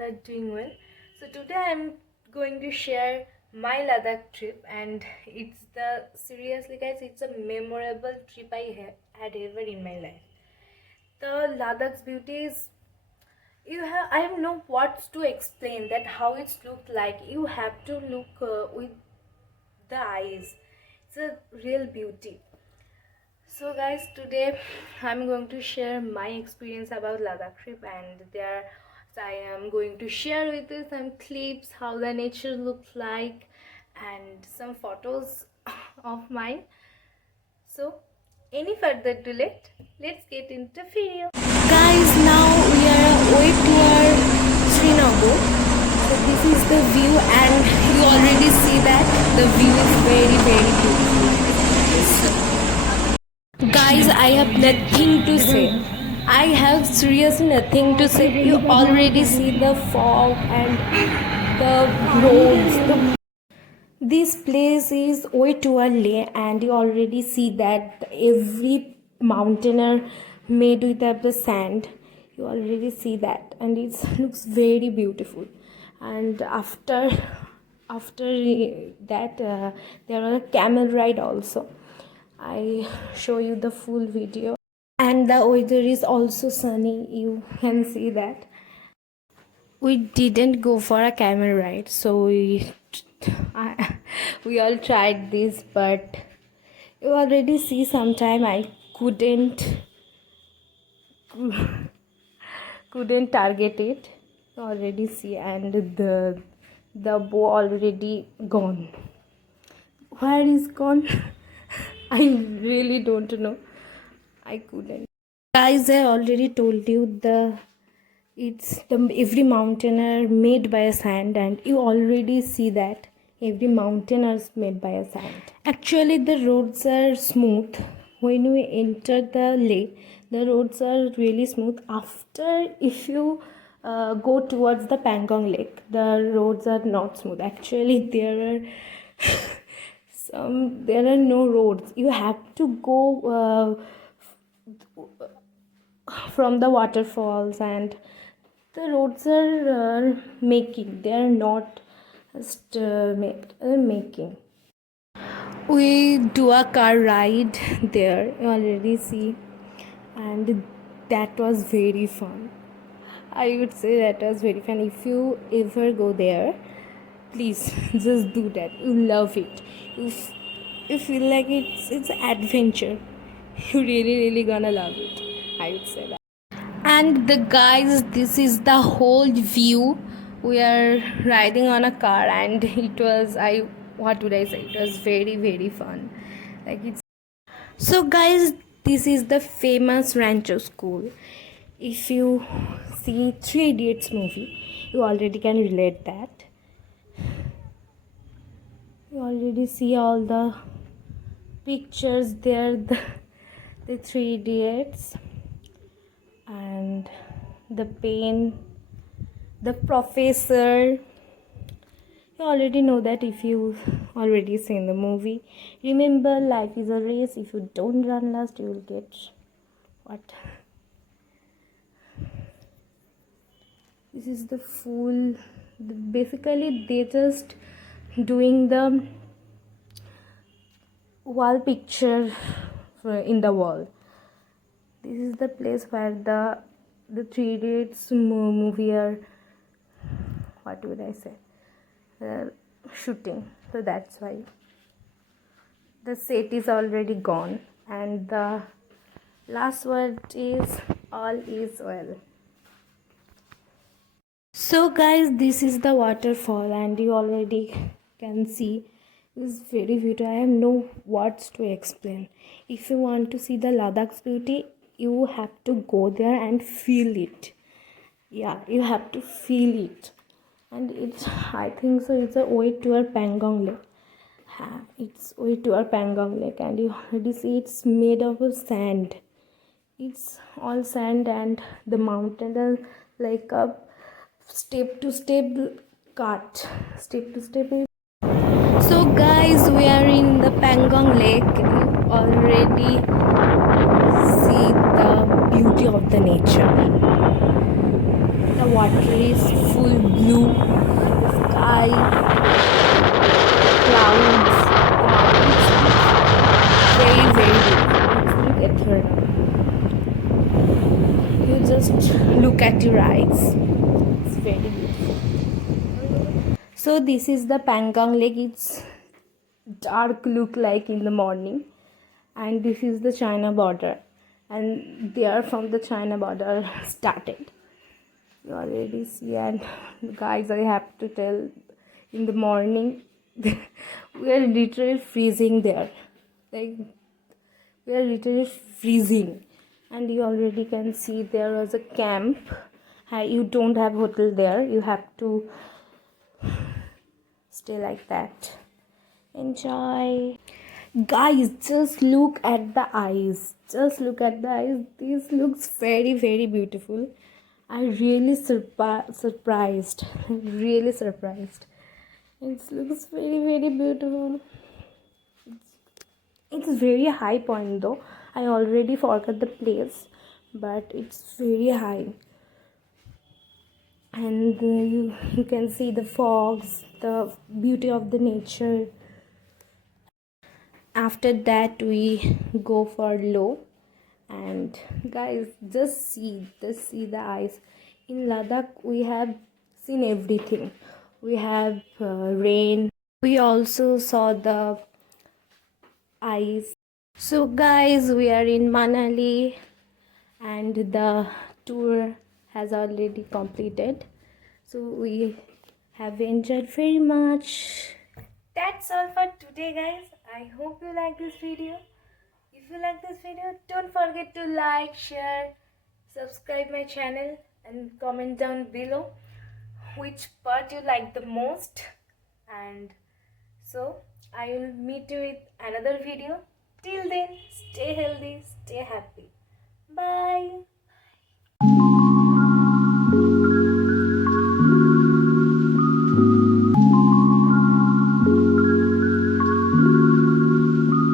all are doing well. So today I'm going to share my Ladakh trip, and seriously guys, it's a memorable trip I had ever in my life. The Ladakh's beauty is, I have no words to explain that how it's looked like. You have to look with the eyes. It's a real beauty. So guys, today I'm going to share my experience about Ladakh trip, and there I am going to share with you some clips how the nature looks like and some photos of mine. So any further delay, let's get into video. Guys, now we are way toward Srinagar. So this is the view, and you already see that the view is very beautiful. Guys, I have nothing to say. I have seriously nothing to say. You already see the fog and the roads. This place is way too early, and you already see that every mountain are made with the sand. You already see that, and it looks very beautiful. And after that, there was a camel ride also. I show you the full video, and the weather is also sunny. You can see that. We didn't go for a camel ride, so we all tried this, but you already see sometime I couldn't target it. You already see, and the bow already gone. Where is gone? I really don't know. I couldn't. Guys, I already told you every mountain are made by a sand, and you already see that every mountain is made by a sand. Actually, the roads are smooth. When we enter the lake, the roads are really smooth. After, if you go towards the Pangong Lake, the roads are not smooth. Actually, there are no roads. You have to go from the waterfalls, and the roads are making. They are not just making. We do a car ride there. You already see, and that was very fun. I would say that was very fun. If you ever go there, please just do that. You love it. You feel like it's adventure. You really gonna love it. I would say that. And the guys, this is the whole view. We are riding on a car, and it was what would I say? It was very fun. So guys, this is the famous Rancho School. If you see Three Idiots movie, you already can relate that. You already see all the pictures there, the Three Idiots, and the pain, the professor. You already know that if you already seen the movie. Remember, life is a race. If you don't run last, you will get what? This is the full. Basically, they just doing the wall picture in the wall. This is the place where the Three Idiots movie are, what would I say, shooting. So that's why the set is already gone, and the last word is all is well. So guys, this is the waterfall, and you already can see it's very beautiful. I have no words to explain. If you want to see the Ladakh's beauty, you have to go there and feel it. Yeah, you have to feel it. And I think so, it's a way to our Pangong Lake. It's way to our Pangong Lake, and you already see it's made of sand. It's all sand, and the mountain are like a step to step cut. Step to step. So guys, we are in the Pangong Lake. You already see the beauty of the nature. The water is full blue, the sky, clouds, the mountains, very very beautiful. Look at her. You just look at your eyes. It's very beautiful. So this is the Pangong Lake. It's dark look like in the morning, and this is the China border, and there from the China border started. You already see, and guys, I have to tell, in the morning we are literally freezing there, like we are literally freezing. And you already can see there was a camp. You don't have hotel there, you have to stay like that. Enjoy. Guys, just look at the eyes, just look at the eyes. This looks very very beautiful. I really surprised really surprised. It looks very very beautiful. It's very high point though. I already forgot the place, but it's very high. And you can see the fogs, the beauty of the nature. After that we go for low. And guys, just see the eyes. In Ladakh we have seen everything. We have rain, we also saw the ice. So guys, we are in Manali and the tour has already completed, so we have enjoyed very much. That's all for today, guys. I hope you like this video. If you like this video, don't forget to like, share, subscribe my channel, and comment down below which part you like the most. And so I will meet you with another video. Till then, stay healthy, stay happy. Bye.